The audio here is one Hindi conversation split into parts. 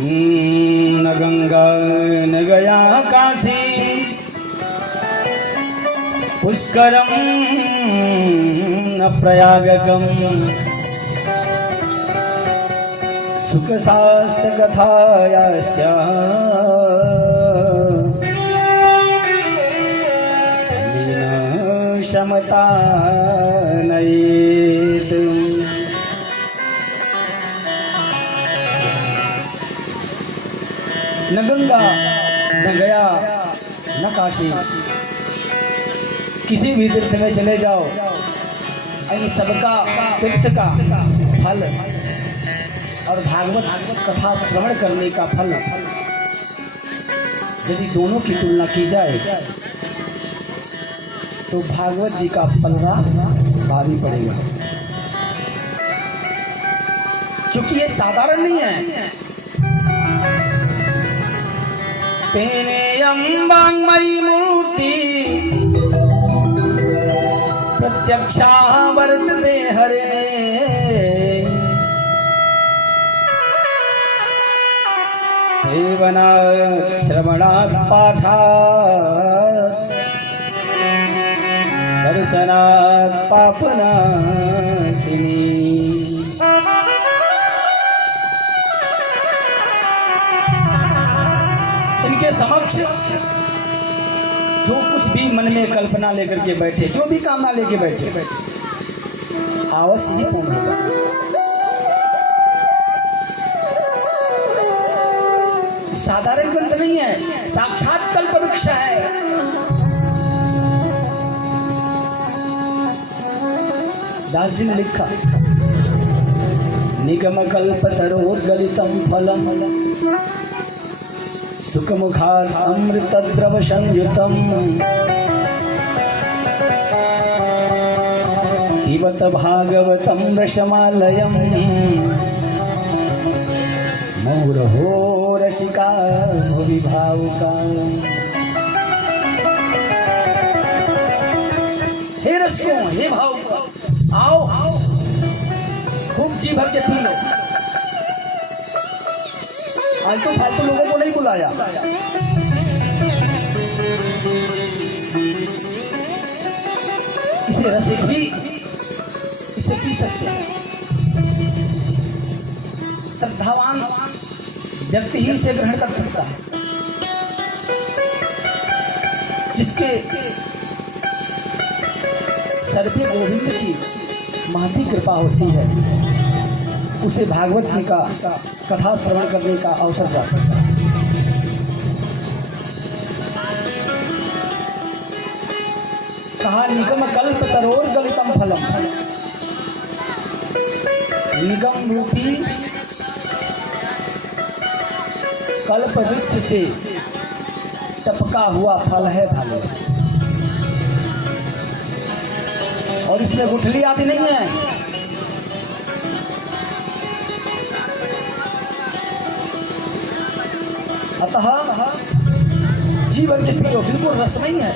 न गंगा न गया काशी पुष्करम न प्रयागकम सुख शास्त्र कथायास्या लीन क्षमता नयेत। न गंगा न गया न काशी, किसी भी तीर्थ में चले जाओ, इन सबका तीर्थ का फल और भागवत कथा श्रवण करने का फल यदि दोनों की तुलना की जाए तो भागवत जी का पलड़ा भारी पड़ेगा, क्योंकि ये साधारण नहीं है। तेने अम्बांगमयी मूर्ति प्रत्यक्षा वर्तते हरे, सेवनात् श्रवणात् पाठात् दर्शनात् पापनाशिनी। इनके समक्ष जो कुछ भी मन में कल्पना लेकर के बैठे, जो भी कामना लेके बैठे, अवश्य ही पूर्ण होगा। साधारण ग्रंथ नहीं है, साक्षात कल्प वृक्ष है। दास जी ने लिखा, निगम कल्प तरोद्गलितम फलम सुखमुखात् अमृत द्रव संयुतम पिबत भागवतम रसमालयम मुहुर्हो रसिका भुवि भावुका। हे रसिकों, हे भावुकों, आओ खूब जी भर के पी लो। फालतू फालतू लोगों को नहीं बुलाया। इसे रसिक भी इसे पी सकते हैं। श्रद्धावान व्यक्ति ही इसे ग्रहण कर सकता है। जिसके सर पे गोविंद की महती कृपा होती है, उसे भागवत जी का कथा श्रवण करने का अवसर प्राप्त होता है। कहा, निगम कल्प तरोर्गलितम फलम, निगम रूपी कल्प वृक्ष से टपका हुआ फल है भागवत, और इसमें गुठली आदि नहीं है। अतः जीवन के प्रियो बिल्कुल रसमयी है।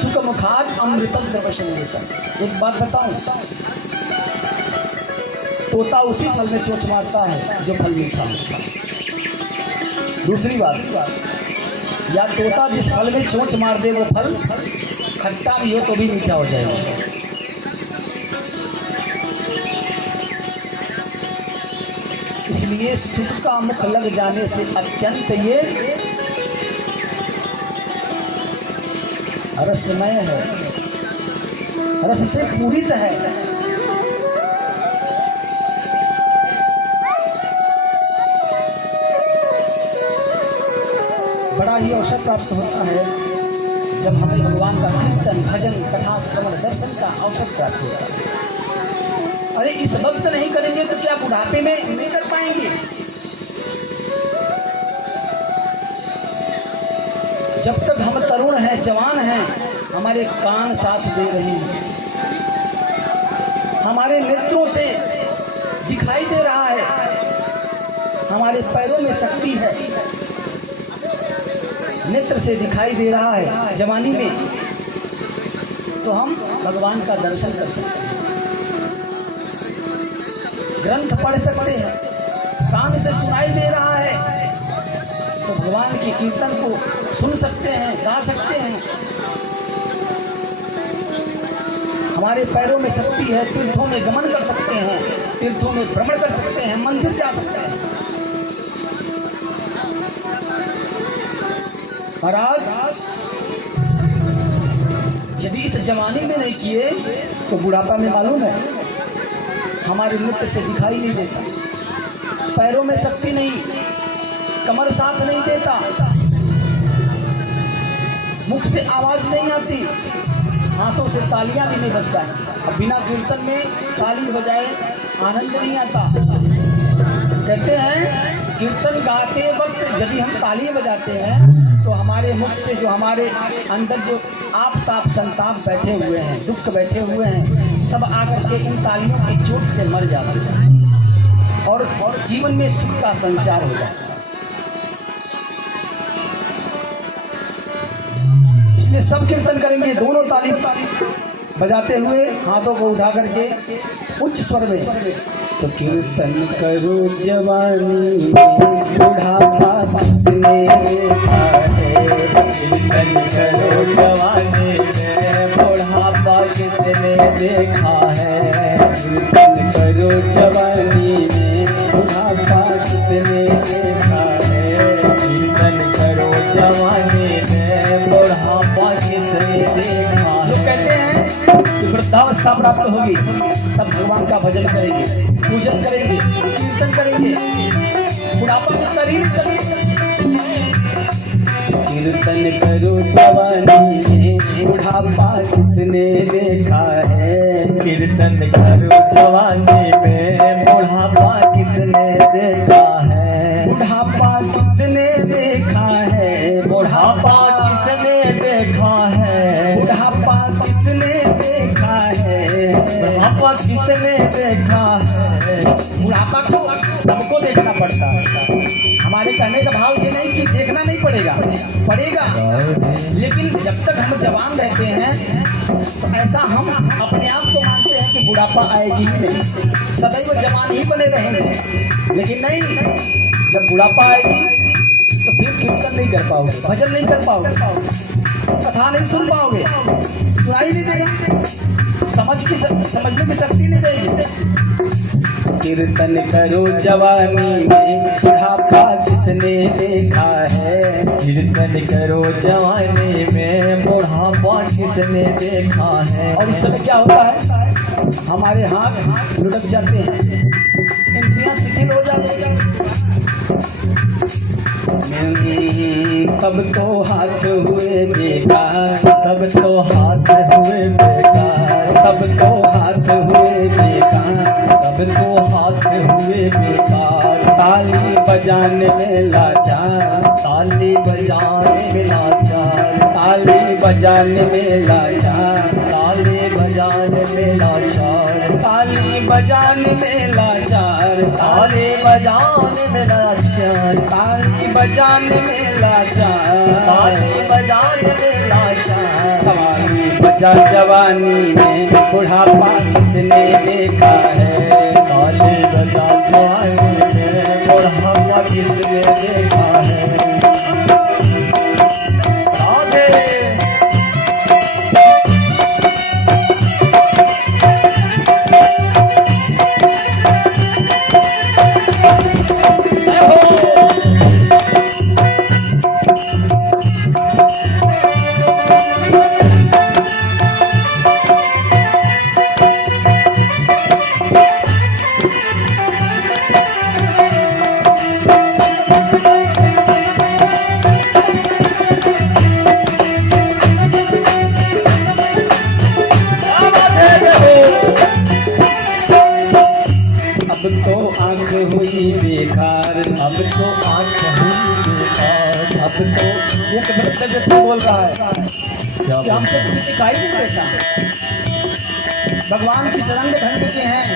सुख मुखात अमृतम द्रव संयुतम। एक बात बताऊं, तोता उसी फल में चोंच मारता है जो फल मीठा होता है। दूसरी बात, या तोता जिस फल में चोंच मार दे वो फल खट्टा भी हो तो भी मीठा हो जाएगा। इसलिए सुख का मुख लग जाने से अत्यंत ये रसमय है, रस से पूरित है। बड़ा ही अवसर प्राप्त होता है जब हमें भगवान का कीर्तन, भजन, कथा, श्रवण, दर्शन का अवसर प्राप्त होता है। अरे इस वक्त नहीं करेंगे तो क्या बुढ़ापे में नहीं कर पाएंगे? जब तक हम तरुण हैं, जवान हैं, हमारे कान साथ दे रहे हैं, हमारे नेत्रों से दिखाई दे रहा है, हमारे पैरों में शक्ति है, नेत्र से दिखाई दे रहा है जवानी में, तो हम भगवान का दर्शन कर सकते हैं, ग्रंथ पढ़ सकते हैं, कान से सुनाई दे रहा है, तो भगवान के कीर्तन को सुन सकते हैं, गा सकते हैं। हमारे पैरों में शक्ति है, तीर्थों में गमन कर सकते हैं, तीर्थों में भ्रमण कर सकते हैं, मंदिर जा सकते हैं। महाराज यदि इस जवानी में नहीं किए तो बुढ़ापा में मालूम है हमारे नृत्य से दिखाई नहीं देता, पैरों में शक्ति नहीं, कमर साथ नहीं देता, मुख से आवाज नहीं आती, हाथों से तालियां भी नहीं बजता है। अब बिना कीर्तन में ताली बजाए आनंद नहीं आता। कहते हैं कीर्तन गाते वक्त यदि हम ताली बजाते हैं तो हमारे मुख से जो हमारे अंदर जो आप ताप संताप बैठे हुए हैं, दुख बैठे हुए हैं, सब आकर के इन तालियों की चोट से मर जाते हैं और जीवन में सुख का संचार हो जाता है। इसलिए सब कीर्तन करेंगे दोनों ताली बजाते हुए, हाथों को उठा करके उच्च स्वर में। तो कीर्तन करो जवानी में बुढ़ापा किसने देखा है, कीर्तन करो जवानी में बुढ़ापा किसने देखा है, कीर्तन करो जवानी में बुढ़ापा किसने देखा है, कीर्तन करो जवानी में बुढ़ापा किसने देखा है। लोग कहते हैं कि वृद्धावस्था प्राप्त होगी तब भगवान का भजन करेंगे, पूजन करेंगे, कीर्तन करेंगे, बुढ़ापा में शरीर कीर्तन करो जवानी में बुढ़ापा किसने देखा है, कीर्तन करो जवानी में बुढ़ापा किसने देखा है, बुढ़ापा किसने देखा है, बुढ़ापा किसने देखा है, बुढ़ापा किसने देखा है, बुढ़ापा किसने देखा है। बुढ़ापा को सबको देखना पड़ता है। हमारे कहने का भाव ये नहीं कि देखना नहीं पड़ेगा, पड़ेगा, लेकिन जब तक हम जवान रहते हैं तो ऐसा हम अपने आप को मानते हैं कि बुढ़ापा आएगी ही नहीं, सदैव जवान ही बने रहेंगे। लेकिन नहीं, जब बुढ़ापा आएगी तो फिर कीर्तन नहीं कर पाओगे, भजन नहीं कर पाओगे, कथा नहीं सुन पाओगे, सुनाई नहीं देगा, समझने की शक्ति नहीं रहेगी। कीर्तन करो जवानी में बुढ़ापा किसने देखा है, कीर्तन करो जवानी में बुढ़ापा किसने देखा है। और इस समय क्या होता है, हमारे हाथ लुढ़क जाते हैं, इंद्रियां शिथिल हो जाती हैं। तब तो हाथ हुए बेकार, तब तो हाथ हुए बेकार, तब तो हाथ हुए बेकार, तब तो हाथ हुए बेकार। ताली बजाने में लाचार, ताली बजाने में लाचार, ताली बजाने में लाचार, ताली बजाने में लाचार, ताली बजाने में लाचार, ताली बजाने में लाचार, ताली बजाने में लाचार, ताली बजाने में लाचार। ताली बजा जवानी में बुढ़ापा किसने देखा है, ताली बजा जवानी में बुढ़ापा किसने देखा है। आगे हुई बेकार, अब तो आँख हुई बेकार, अब तो एक व्यक्ति बोल रहा है क्या कि हमसे कुछ दिखाई नहीं देता। भगवान की शरण में ढंग के हैं,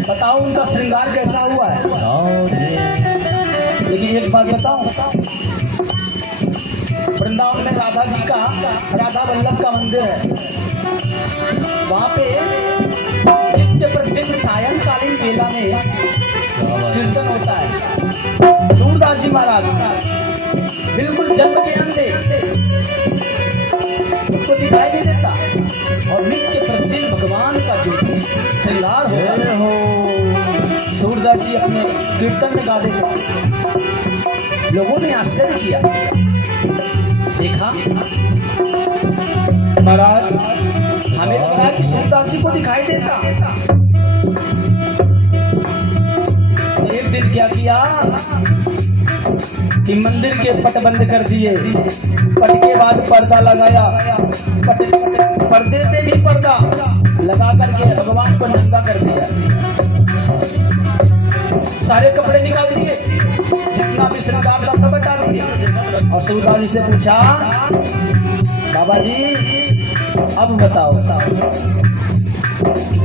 बताओ उनका श्रृंगार कैसा हुआ है। लेकिन एक बात बताओ, वृंदावन में राधा जी का, राधा वल्लभ का मंदिर है, वहाँ पे नित्य प्रतिदिन सायंकालीन बेला में कीर्तन होता है। सूरदास जी महाराज बिल्कुल जन्म के अंधे, उनको दिखाई नहीं देता और नित्य प्रतिदिन भगवान का ज्योति श्रृंगार हो। सूरदास जी अपने कीर्तन में गा देते। लोगों ने आश्चर्य किया, देखा महाराज हमें लग रहा है कि सूरदास जी को दिखाई देता। एक दिन क्या किया कि मंदिर के पट बंद कर दिए, पट के बाद पर्दा लगाया, पर्दे पे भी पर्दा लगा करके भगवान को नंगा कर दिया, सारे कपड़े निकाल दिए, जितना भी श्रृंगार था सब हटा दिए। और सूरदास जी से पूछा, बाबा जी अब बताओ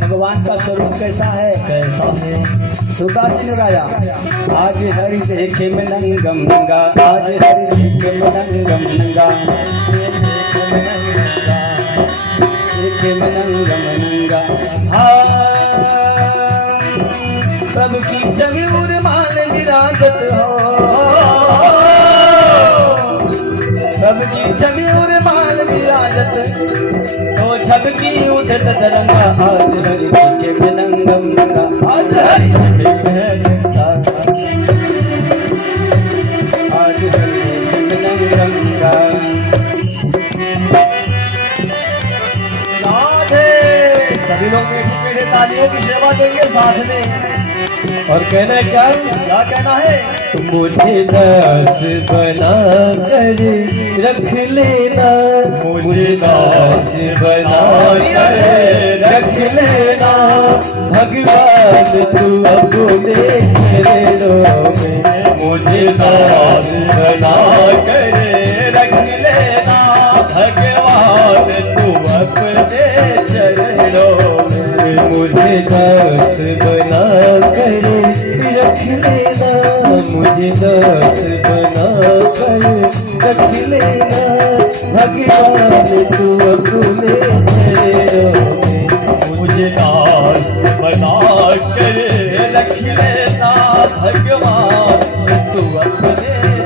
भगवान का स्वरूप कैसा है? कैसा है? सूरदास जी ने गाया, आज हरि देखे में नंगम नंगा, आज हरि देखे में नंगम नंगा, देखे में नंगम नंगा। प्रभु की जमीर माल विराजत हो, प्रभु की जमीर माल विराजत तो झबकी उठत तरंगा, आज हरि देखे में नंगम नंगा, आज हरि देखे में नंगा, आज हरि देखे में नंगम नंगा। सभी लोग मेरे तालियों की सेवा देंगे साथ में और कहना है क्या कहना है? मुझे दास बना कर रख लेना, मुझे दास बना कर रख लेना, भगवान तू अपने चरणों में, मुझे दास बना कर रख लेना, भगवान तू अपने चरणों में, मुझे दास बना कर रख लेना, मुझे दास बना कर रख लेना, भगवान तू अपने चरणों में, मुझे दास बना कर रख लेना, भगवान तू अपने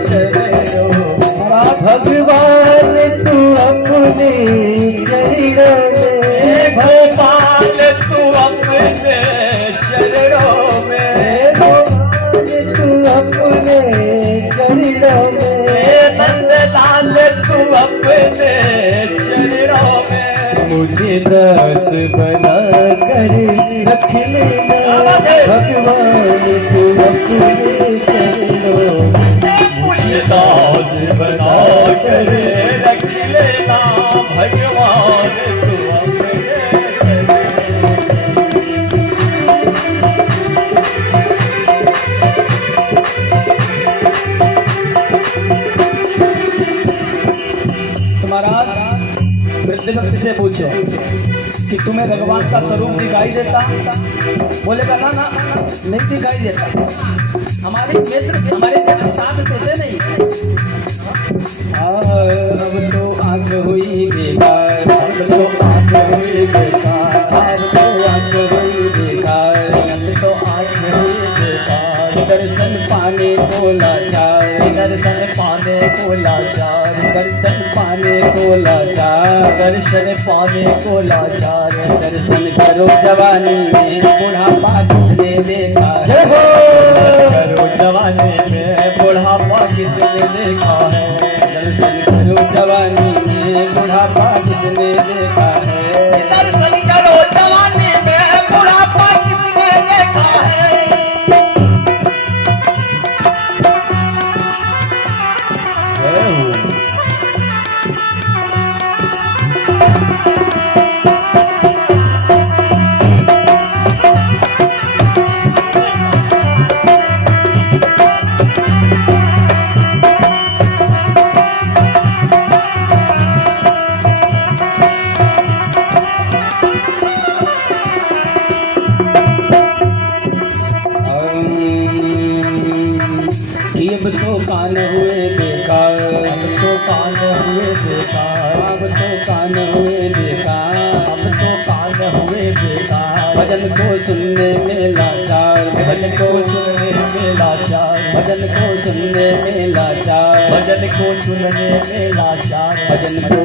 चरणों में, भगवान तू अपने चरणों में, भगवान तू अपने चरणों में, भगवान तू अपने चरणों में, नंदलाल तू अपने चरणों में, मुझे दास बना कर रख लेना, भगवान तू अपने चरणों में, मुझे दास बना कर रख लेना, भगवान तू अपने चरणों तो महाराज वृद्ध व्यक्ति से पूछे कि तुम्हें भगवान का स्वरूप दिखाई देता? बोलेगा ना ना नहीं दिखाई देता, हमारे नेत्र साथ देते नहीं। अब तो आंख हुई बेकार, अब तो आंख हुई बेकार, अब तो आंख हुई बेकार, अब तो आंख हुई बेकार, दर्शन पाने को लाचार, दर्शन पाने को लाचार, दर्शन पाने को लाचार, दर्शन पाने को लाचार, दर्शन करो जवानी में बुढ़ापा किसने देखा है? करो जवानी में बुढ़ापा किसने देखा है? दर्शन करो जवानी में बुढ़ापा किसने देखा है? दर्शन करो जवानी में बुढ़ापा किसने देखा है? कि अब तो कान हुए बेकार, अब तो कान हुए बेकार, अब तो कान हुए बेकार, अब तो कान हुए बेकार, भजन को सुनने में लाचार, भजन को सुनने में में लाचार, भजन को सुनने में लाचार, भजन को सुनने में लाचार, भजन को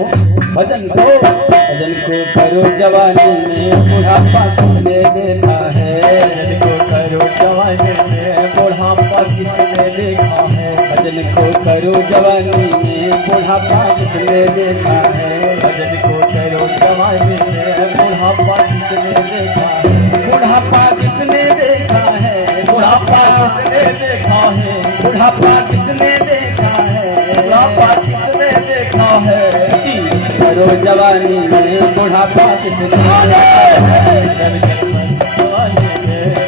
करो जवानी में बुढ़ापा किसने देखा है, भजन को करो जवानी में बुढ़ापा किसने देखा है, भजन को करो जवानी में बुढ़ापा किसने देखा है, भजन को करो जवानी में बुढ़ापा किसने देखा है, बुढ़ापा किसने देखा है, बुढ़ापा किसने देखा है, बुढ़ापा किसने देखा है, बुढ़ापा किसने देखा है, करो जवानी में बुढ़ापा किसने देखा है,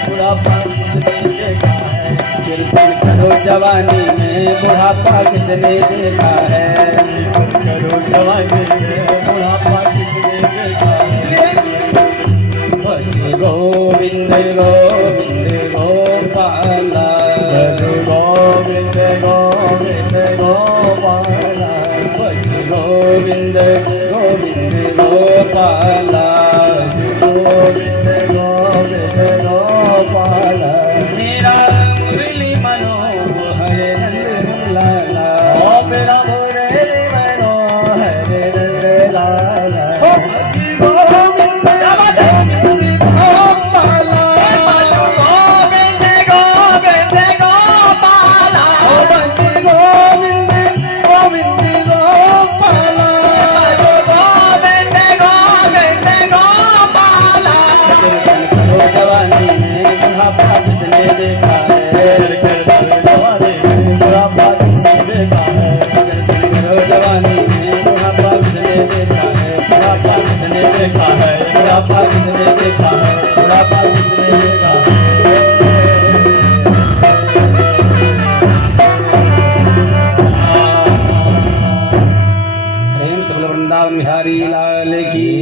बुढ़ापा किसने देखा है, कीर्तन करो जवानी में बुढ़ापा किसने देखा है, करो जवानी में बुढ़ापा किसने देखा है, भज गोविंद गोविंद गोपाला, गोविंद गोविंद गोपाला, भज गोविंद गोविंद गोपाला, गोविंद गोविंद गोपाला, मेरा मुरली मनोहर नंद लाला, ओ मेरा मुरली मनोहर नंद लाला, भज गोविंद गोविंद गोपाला, गोविंद गोविंद गोपाला, भज गोविंद गोविंद गोपाला, गोविंद गोविंद गोपाला, कीर्तन करो जवानी में बुढ़ापा किसने देखा है, जवानी में बुढ़ापा किसने देखा है, करो जवानी में बुढ़ापा किसने देखा है, बुढ़ापा किसने देखा है, बुढ़ापा किसने देखा है, बुढ़ापा किसने देखा है। प्रेम से बोलो वृंदावन बिहारी लाल की।